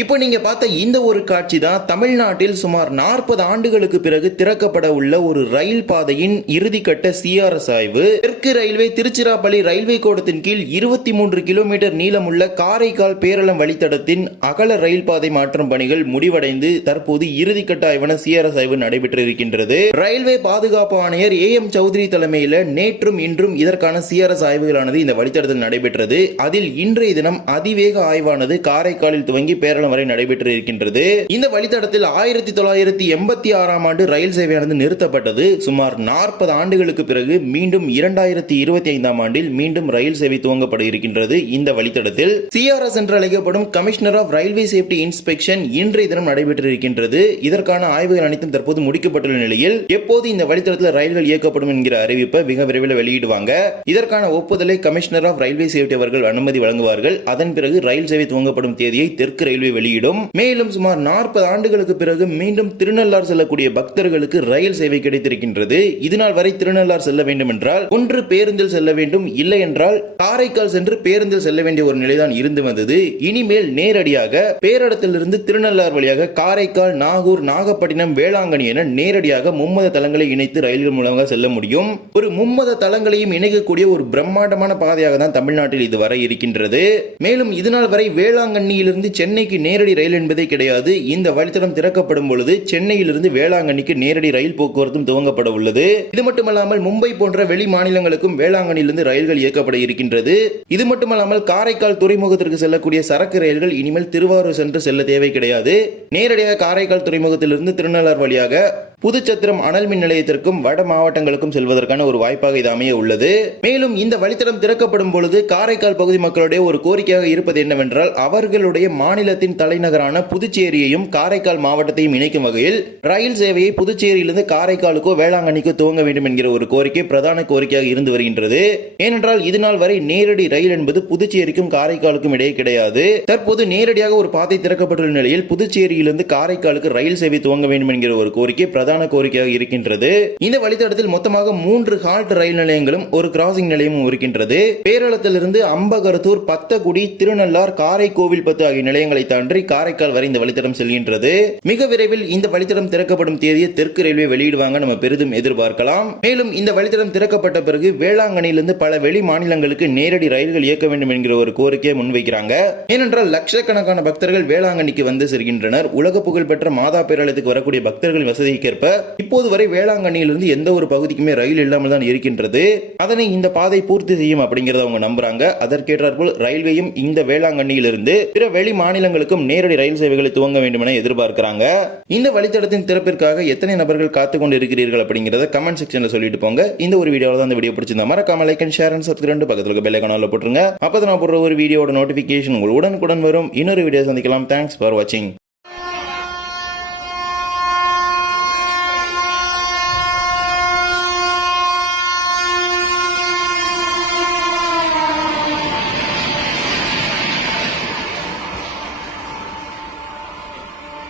இப்போ நீங்க பார்த்த இந்த ஒரு காட்சி தான் தமிழ்நாட்டில் சுமார் 40 ஆண்டுகளுக்கு பிறகு திறக்கப்பட உள்ள ஒரு ரயில் பாதையின் இறுதிக்கட்ட சிஆர்எஸ் ஆய்வு. தெற்கு ரயில்வே திருச்சிராப்பள்ளி ரயில்வே கோட்டத்தின் கீழ் 23 கிலோமீட்டர் நீளமுள்ள காரைக்கால் பேரளம் வழித்தடத்தின் அகல ரயில் பாதை மாற்றும் பணிகள் முடிவடைந்து தற்போது இறுதிக்கட்ட ஆய்வான சிஆர்எஸ் ஆய்வு நடைபெற்று இருக்கின்றது. ரயில்வே பாதுகாப்பு ஆணையர் AM சௌத்ரி தலைமையில் நேற்றும் இன்றும் இதற்கான சிஆர்எஸ் ஆய்வுகளானது இந்த வழித்தடத்தில் நடைபெற்றது. அதில் இன்றைய தினம் அதிவேக ஆய்வானது காரைக்காலில் துவங்கி பேரளம் வரை நடைபெற்று இருக்கின்றது. இந்த வழித்தடத்தில் 1986ஆம் ஆண்டு ரயில் சேவையானது நிறுத்தப்பட்டது. சுமார் 40 ஆண்டுகளுக்கு பிறகு மீண்டும் 2025ஆம் ஆண்டில் மீண்டும் ரயில் சேவை துவங்கப்பட இருக்கின்றது. இந்த வழித்தடத்தில் சிஆர்எஸ் என்று அழைக்கப்படும் commissioner of railway safety inspection இன்றைய தினம் நடைபெற்று இருக்கின்றது. இதற்கான ஆய்வுகள் அனைத்தும் தற்போது முடிக்கப்பட்டுள்ள நிலையில் எப்போது இந்த வழித்தடத்தில் ரயில்கள் இயக்கப்படும் என்கிற அறிவிப்பை மிக விரைவில் வெளியிடுவாங்க. இதற்கான ஒப்புதலை கமிஷனர் ஆஃப் ரயில்வே சேஃப்டி அவர்கள் அனுமதி வழங்குவார்கள். அதன் பிறகு ரயில் சேவை துவங்கப்படும் தேதியை தெற்கு ரயில்வே வெளியிடும். மேலும் சுமார் 40 ஆண்டுகளுக்கு பிறகு மீண்டும் திருநள்ளார் செல்லக்கூடிய பக்தர்களுக்கு ரயில் சேவை கிடைத்திருக்கின்றது. இதனால் வரை திருநள்ளார் செல்ல வேண்டும் என்றால் ஒன்று பேருந்தில் செல்ல வேண்டும், இல்லை என்றால் காரைக்கால் சென்று பேருந்தில் செல்ல வேண்டிய ஒரு நிலைதான் இருந்து வந்தது. இனிமேல் நேரடியாக பேரடத்திலிருந்து திருநள்ளார் வழியாக காரைக்கால், நாகூர், நாகப்பட்டினம், வேளாங்கண்ணி என நேரடியாக மும்மத தலங்களை இணைத்து ரயில்கள் மூலமாக செல்ல முடியும். ஒரு மும்மத தலங்களையும் இணைக்கக்கூடிய ஒரு பிரம்மாண்டமான பாதையாக தான் தமிழ்நாட்டில் இது வர இருக்கின்றது. மேலும் இதனால் வரை வேளாங்கண்ணியிலிருந்து சென்னைக்கு நேரடி ரயில் என்பதே கிடையாது. இந்த வழித்தடம் திறக்கப்படும் பொழுது சென்னையிலிருந்து வேளாங்கண்ணிக்கு நேரடி ரயில் போக்குவரத்தும் துவங்கப்பட உள்ளது. இது மட்டுமல்லாமல் மும்பை போன்ற வெளி மாநிலங்களுக்கும் வேளாங்கண்ணியிலிருந்து ரயில்கள் இயக்கப்பட இருக்கின்றது. இது மட்டுமல்லாமல் காரைக்கால் துறைமுகத்திற்கு செல்லக்கூடிய சரக்கு ரயில்கள் இனிமேல் திருவாரூர் சென்று செல்ல தேவை கிடையாது. நேரடியாக காரைக்கால் துறைமுகத்திலிருந்து திருநள்ளார் வழியாக புதுச்சத்திரம் அனல் மின் நிலையத்திற்கும் வட மாவட்டங்களுக்கும் செல்வதற்கான ஒரு வாய்ப்பாக இது அமைய உள்ளது. மேலும் இந்த வழித்தடம் திறக்கப்படும் பொழுது காரைக்கால் பகுதி மக்களுடைய ஒரு கோரிக்கையாக இருப்பது என்னவென்றால் அவர்களுடைய மாநிலத்தின் தலைநகரான புதுச்சேரியையும் காரைக்கால் மாவட்டத்தையும் இணைக்கும் வகையில் ரயில் சேவையை புதுச்சேரியிலிருந்து காரைக்காலுக்கோ வேளாங்கண்ணிக்கோ துவங்க வேண்டும் என்கிற ஒரு கோரிக்கை பிரதான கோரிக்கையாக இருந்து வருகின்றது. ஏனென்றால் இதுநாள் வரை நேரடி ரயில் என்பது புதுச்சேரிக்கும் காரைக்காலுக்கும் இடையே கிடையாது. தற்போது நேரடியாக ஒரு பாதை திறக்கப்பட்டுள்ள நிலையில் புதுச்சேரியிலிருந்து காரைக்காலுக்கு ரயில் சேவை துவங்க வேண்டும் என்கிற ஒரு கோரிக்கை பிரதான கோரிக்கையாக இருக்கின்றது. இந்த வழித்தடத்தில் மொத்தமாக 3 ஹால்ட் ரயில் நிலையங்களும் ஒரு கிராசிங் நிலையமும் இருக்கின்றது. பேரளத்திலிருந்து அம்பகரத்தூர், பத்தகுடி, திருநள்ளார், காரைக்கோவில்பத்து ஆகிய நிலையங்களை தாண்டி காரைக்கால் வரை இந்த வழித்தடம் செல்கின்றது. மிக விரைவில் இந்த வழித்தடம் திறக்கப்படும் தேதியை தெற்கு ரயில்வே வெளியிடுவாங்க, நம்ம பெரிதும் எதிர்பார்க்கலாம். மேலும் இந்த வழித்தடம் திறக்கப்பட்ட பிறகு வேளாங்கண்ணியிலிருந்து பல வெளி மாநிலங்களுக்கு நேரடி ரயில்கள் இயக்க வேண்டும் என்கிற ஒரு கோரிக்கையை முன்வைக்கிறாங்க. ஏனென்றால் லட்சக்கணக்கான பக்தர்கள் வேளாங்கண்ணிக்கு வந்து செல்கின்றனர். உலக புகழ் பெற்ற மாதா பேராலயத்துக்கு வரக்கூடிய பக்தர்கள் வசதிக்கேற்ப இப்போது வரை வேளாங்கண்ணியிலிருந்து எந்த ஒரு பகுதிக்குமே ரயில் இல்லாமல் தான் இருக்கின்றது. அதனை இந்த பாதை பூர்த்தி செய்யும் அப்படிங்கறத அவங்க நம்புறாங்க. அதற்கேற்றாற்போல் ரயில்வேயும் இந்த வேளாங்கண்ணியிலிருந்து பிற வெளி மாநிலங்களுக்கும் நேரடி ரயில் சேவைகளை துவங்க வேண்டும் என எதிர்பார்க்கிறாங்க. இந்த வழித்தடத்தின் திறப்பிற்காக எத்தனை நபர்கள் காத்துக் கொண்டு இருக்கிறீர்கள் அப்படிங்கறத கமெண்ட் செக்ஷன்ல சொல்லிட்டு போங்க. இந்த ஒரு வீடியோல தான் இந்த வீடியோ பிடிச்சிருந்தா மறக்காம like and share and subscribe பக்கத்துல இருக்க பெல் ஐகானை போட்டுருங்க. அப்பதான் நான் போடுற ஒரு வீடியோட நோட்டிபிகேஷன் உங்களுக்கு உடனுக்குடன் வரும். இன்னொரு வீடியோ சந்திக்கலாம். தேங்க்ஸ் ஃபார் வாட்சிங்.